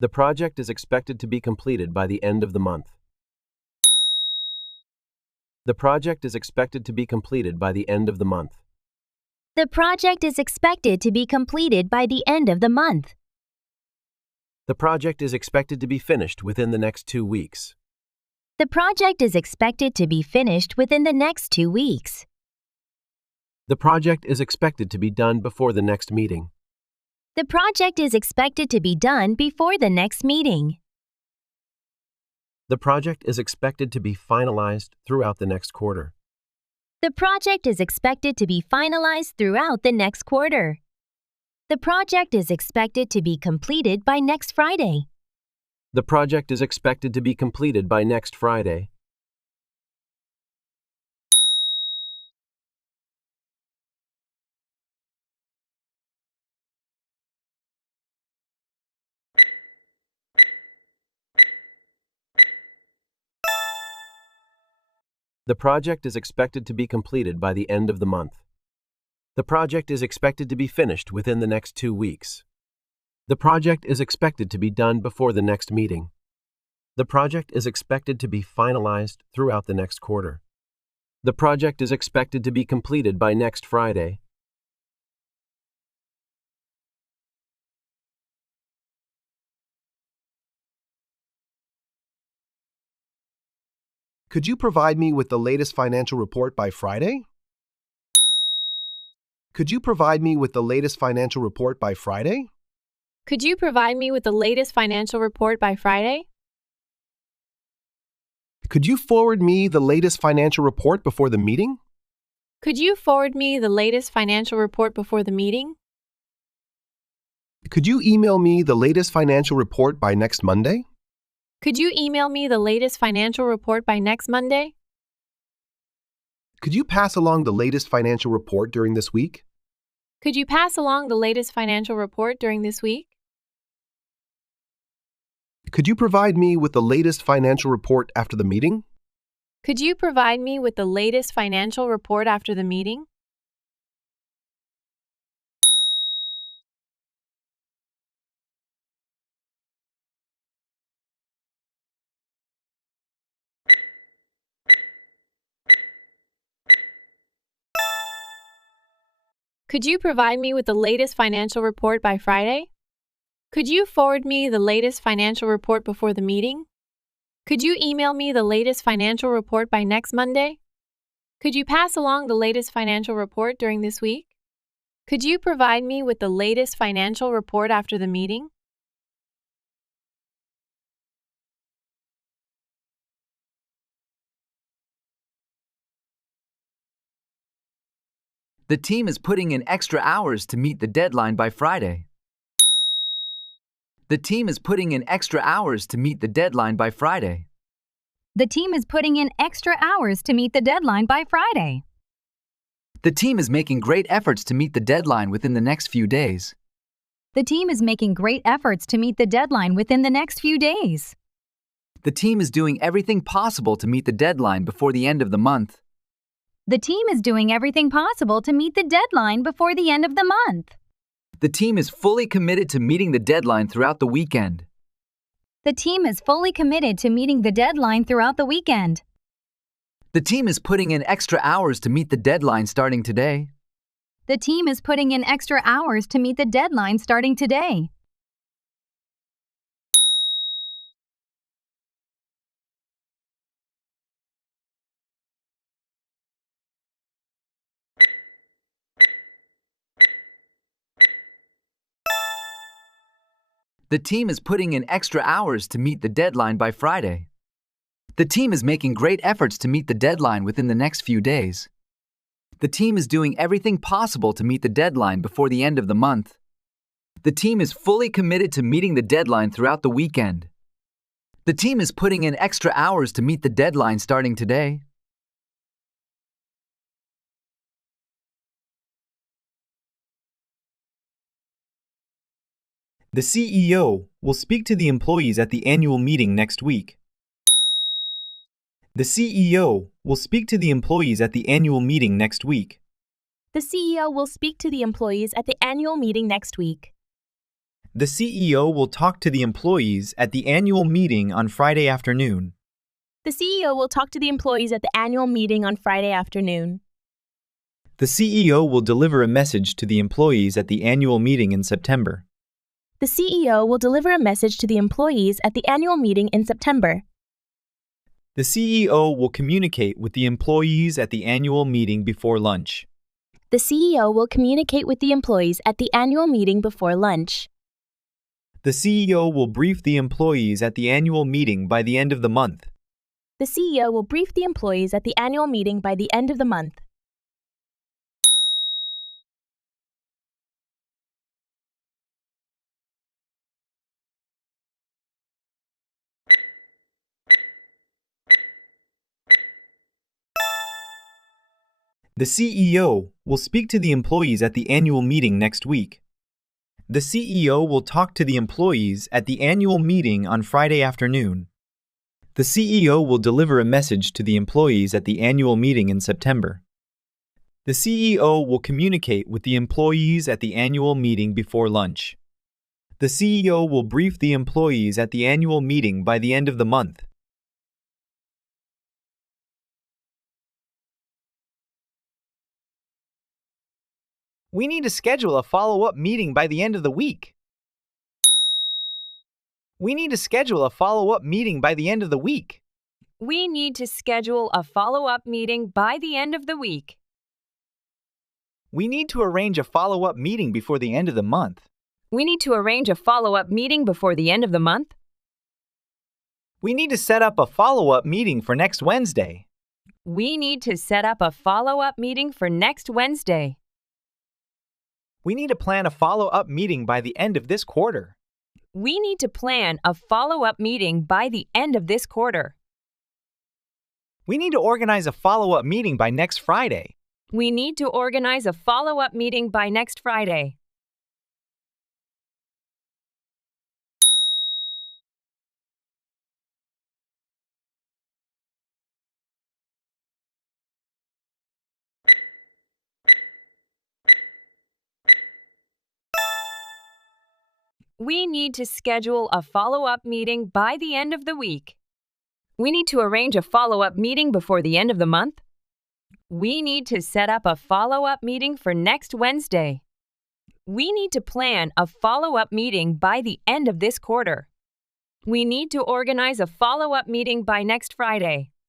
The project is expected to be completed by the end of the month. The project is expected to be completed by the end of the month. The project is expected to be completed by the end of the month. The project is expected to be finished within the next 2 weeks. The project is expected to be finished within the next 2 weeks. The project is expected to be done before the next meeting. The project is expected to be done before the next meeting. The project is expected to be finalized throughout the next quarter. The project is expected to be finalized throughout the next quarter. The project is expected to be completed by next Friday. The project is expected to be completed by next Friday. The project is expected to be completed by the end of the month. The project is expected to be finished within the next 2 weeks. The project is expected to be done before the next meeting. The project is expected to be finalized throughout the next quarter. The project is expected to be completed by next Friday. Could you provide me with the latest financial report by Friday? Could you provide me with the latest financial report by Friday? Could you provide me with the latest financial report by Friday? Could you forward me the latest financial report before the meeting? Could you forward me the latest financial report before the meeting? Could you email me the latest financial report by next Monday? Could you email me the latest financial report by next Monday? Could you pass along the latest financial report during this week? Could you pass along the latest financial report during this week? Could you provide me with the latest financial report after the meeting? Could you provide me with the latest financial report after the meeting? Could you provide me with the latest financial report by Friday? Could you forward me the latest financial report before the meeting? Could you email me the latest financial report by next Monday? Could you pass along the latest financial report during this week? Could you provide me with the latest financial report after the meeting? The team is putting in extra hours to meet the deadline by Friday. The team is putting in extra hours to meet the deadline by Friday. The team is putting in extra hours to meet the deadline by Friday. The team is making great efforts to meet the deadline within the next few days. The team is making great efforts to meet the deadline within the next few days. The team is doing everything possible to meet the deadline before the end of the month. The team is doing everything possible to meet the deadline before the end of the month. The team is fully committed to meeting the deadline throughout the weekend. The team is fully committed to meeting the deadline throughout the weekend. The team is putting in extra hours to meet the deadline starting today. The team is putting in extra hours to meet the deadline starting today. The team is putting in extra hours to meet the deadline by Friday. The team is making great efforts to meet the deadline within the next few days. The team is doing everything possible to meet the deadline before the end of the month. The team is fully committed to meeting the deadline throughout the weekend. The team is putting in extra hours to meet the deadline starting today. The CEO will speak to the employees at the annual meeting next week. The CEO will speak to the employees at the annual meeting next week. The CEO will speak to the employees at the annual meeting next week. The CEO will talk to the employees at the annual meeting on Friday afternoon. The CEO will talk to the employees at the annual meeting on Friday afternoon. The CEO will deliver a message to the employees at the annual meeting in September. The CEO will deliver a message to the employees at the annual meeting in September. The CEO will communicate with the employees at the annual meeting before lunch. The CEO will communicate with the employees at the annual meeting before lunch. The CEO will brief the employees at the annual meeting by the end of the month. The CEO will brief the employees at the annual meeting by the end of the month. The CEO will speak to the employees at the annual meeting next week. The CEO will talk to the employees at the annual meeting on Friday afternoon. The CEO will deliver a message to the employees at the annual meeting in September. The CEO will communicate with the employees at the annual meeting before lunch. The CEO will brief the employees at the annual meeting by the end of the month. We need to schedule a follow-up meeting by the end of the week. We need to schedule a follow-up meeting by the end of the week. We need to schedule a follow-up meeting by the end of the week. We need to arrange a follow-up meeting before the end of the month. We need to arrange a follow-up meeting before the end of the month. We need to set up a follow-up meeting for next Wednesday. We need to set up a follow-up meeting for next Wednesday. We need to plan a follow-up meeting by the end of this quarter. We need to plan a follow-up meeting by the end of this quarter. We need to organize a follow-up meeting by next Friday. We need to organize a follow-up meeting by next Friday. We need to schedule a follow-up meeting by the end of the week. We need to arrange a follow-up meeting before the end of the month. We need to set up a follow-up meeting for next Wednesday. We need to plan a follow-up meeting by the end of this quarter. We need to organize a follow-up meeting by next Friday.